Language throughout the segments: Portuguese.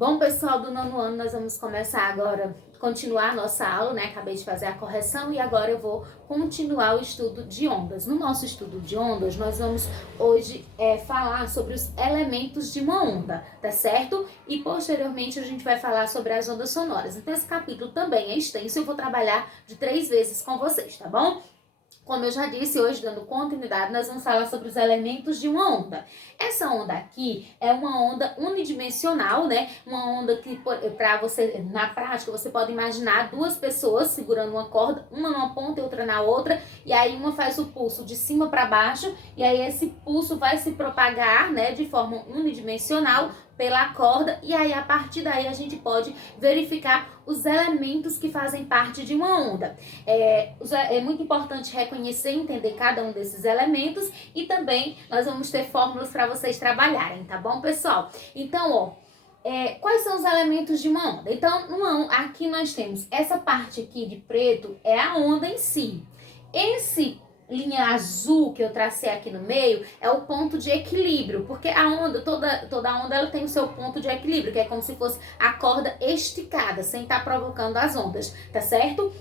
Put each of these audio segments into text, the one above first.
Bom, pessoal do nono ano, nós vamos começar agora, continuar a nossa aula, né? Acabei de fazer a correção e agora eu vou continuar o estudo de ondas. No nosso estudo de ondas, nós vamos hoje falar sobre os elementos de uma onda, tá certo? E posteriormente a gente vai falar sobre as ondas sonoras. Então esse capítulo também é extenso e eu vou trabalhar de 3 vezes com vocês, tá bom? Como eu já disse, hoje, dando continuidade, nós vamos falar sobre os elementos de uma onda. Essa onda aqui é uma onda unidimensional, né? Uma onda que, para você, na prática, você pode imaginar duas pessoas segurando uma corda, uma numa ponta e outra na outra, e aí uma faz o pulso de cima para baixo, e aí esse pulso vai se propagar, né, de forma unidimensional pela corda, e aí a partir daí a gente pode verificar os elementos que fazem parte de uma onda. É muito importante reconhecer e entender cada um desses elementos e também nós vamos ter fórmulas para vocês trabalharem, tá bom, pessoal? Então, quais são os elementos de uma onda? Então, aqui nós temos essa parte aqui de preto, é a onda em si. Esse linha azul que eu tracei aqui no meio é o ponto de equilíbrio, porque a onda, toda onda ela tem o seu ponto de equilíbrio, que é como se fosse a corda esticada, sem estar provocando as ondas, tá certo?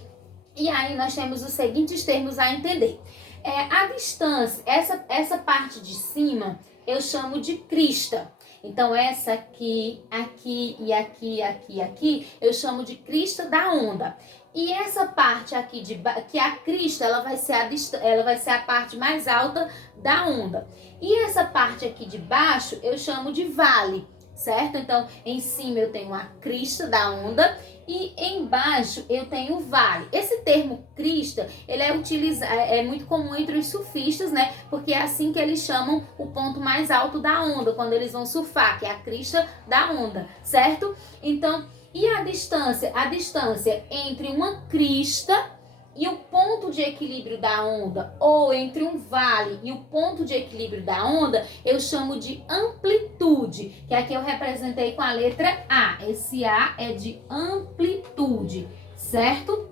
E aí nós temos os seguintes termos a entender. A distância, essa parte de cima, eu chamo de crista. Então, essa aqui, aqui e aqui, aqui, aqui, eu chamo de crista da onda. E essa parte aqui que a crista, ela vai ser a parte mais alta da onda. E essa parte aqui de baixo, eu chamo de vale, certo? Então, em cima eu tenho a crista da onda e embaixo eu tenho o vale. Esse termo crista, ele é muito comum entre os surfistas, né? Porque é assim que eles chamam o ponto mais alto da onda, quando eles vão surfar, que é a crista da onda, certo? Então, e a distância? A distância entre uma crista e o ponto de equilíbrio da onda, ou entre um vale e o ponto de equilíbrio da onda, eu chamo de amplitude, que aqui eu representei com a letra A. Esse A é de amplitude, certo?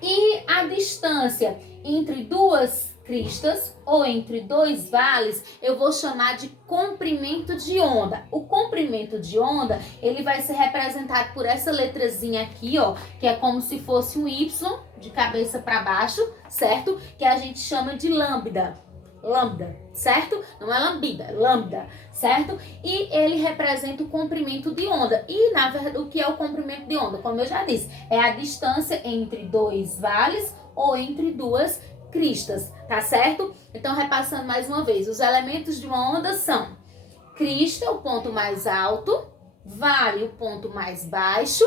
E a distância entre duas cristas ou entre dois vales, eu vou chamar de comprimento de onda. O comprimento de onda, ele vai ser representado por essa letrazinha aqui, ó, que é como se fosse um Y de cabeça para baixo, certo? Que a gente chama de lambda. Lambda, certo? Não é lambida, é lambda, certo? E ele representa o comprimento de onda. E, na verdade, o que é o comprimento de onda? Como eu já disse, é a distância entre dois vales ou entre duas cristas, tá certo? Então, repassando mais uma vez, os elementos de uma onda são crista, o ponto mais alto, vale, o ponto mais baixo,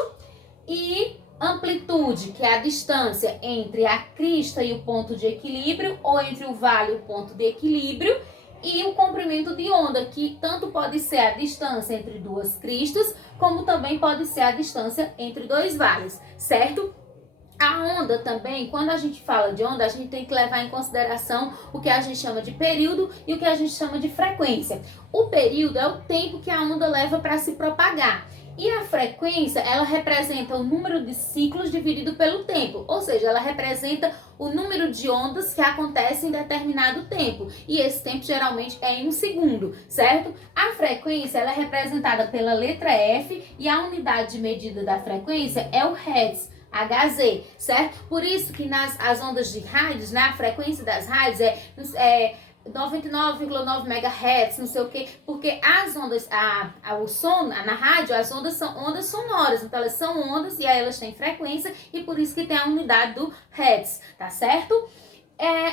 e amplitude, que é a distância entre a crista e o ponto de equilíbrio, ou entre o vale e o ponto de equilíbrio, e o comprimento de onda, que tanto pode ser a distância entre duas cristas, como também pode ser a distância entre dois vales, certo? A onda também, quando a gente fala de onda, a gente tem que levar em consideração o que a gente chama de período e o que a gente chama de frequência. O período é o tempo que a onda leva para se propagar. E a frequência, ela representa o número de ciclos dividido pelo tempo, ou seja, ela representa o número de ondas que acontecem em determinado tempo. E esse tempo geralmente é em um segundo, certo? A frequência, ela é representada pela letra F e a unidade de medida da frequência é o Hertz. Hz, certo? Por isso que as ondas de rádios, né, a frequência das rádios é 99,9 MHz, não sei o quê, porque as ondas, o som na rádio, as ondas são ondas sonoras, então elas são ondas e aí elas têm frequência e por isso que tem a unidade do Hertz, tá certo?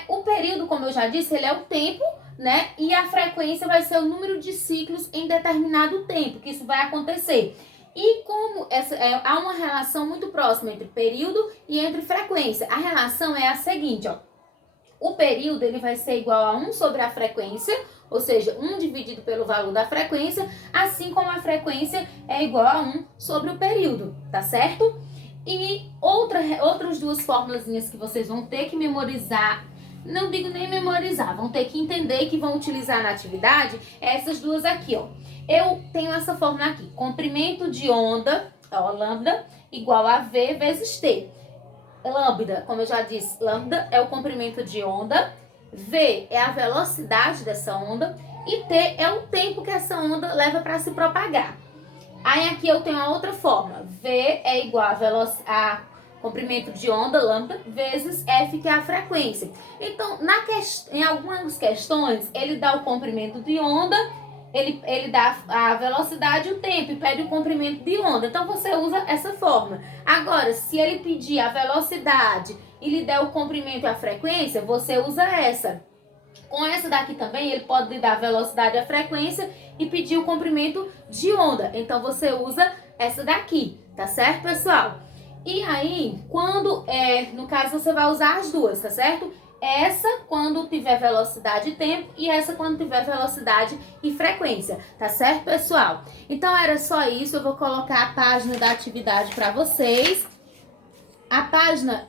O período, como eu já disse, ele é o tempo, né? E a frequência vai ser o número de ciclos em determinado tempo que isso vai acontecer. E como há uma relação muito próxima entre período e entre frequência. A relação é a seguinte, ó. O período ele vai ser igual a 1 sobre a frequência, ou seja, 1 dividido pelo valor da frequência, assim como a frequência é igual a 1 sobre o período, tá certo? E outras duas formulazinhas que vocês vão ter que memorizar, não digo nem memorizar, vão ter que entender que vão utilizar na atividade, essas duas aqui, ó. Eu tenho essa fórmula aqui, comprimento de onda, ó, lambda, igual a V vezes T. Lambda, como eu já disse, lambda é o comprimento de onda, V é a velocidade dessa onda e T é o tempo que essa onda leva para se propagar. Aí aqui eu tenho a outra forma. V é igual a comprimento de onda, lambda, vezes F, que é a frequência. Então, em algumas questões, ele dá o comprimento de onda, ele dá a velocidade e o tempo, e pede o comprimento de onda. Então, você usa essa forma. Agora, se ele pedir a velocidade e lhe der o comprimento e a frequência, você usa essa. Com essa daqui também, ele pode lhe dar a velocidade e a frequência e pedir o comprimento de onda. Então, você usa essa daqui, tá certo, pessoal? E aí, no caso, você vai usar as duas, tá certo? Essa quando tiver velocidade e tempo e essa quando tiver velocidade e frequência, tá certo, pessoal? Então, era só isso. Eu vou colocar a página da atividade para vocês. A página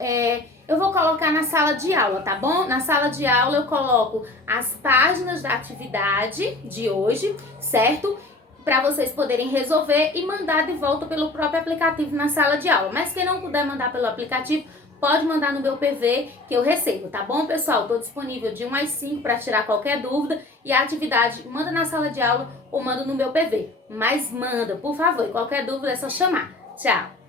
eu vou colocar na sala de aula, tá bom? Na sala de aula eu coloco as páginas da atividade de hoje, certo? Para vocês poderem resolver e mandar de volta pelo próprio aplicativo na sala de aula. Mas quem não puder mandar pelo aplicativo, pode mandar no meu PV que eu recebo, tá bom, pessoal? Estou disponível de 1 às 5 para tirar qualquer dúvida e a atividade manda na sala de aula ou manda no meu PV. Mas manda, por favor, qualquer dúvida é só chamar. Tchau!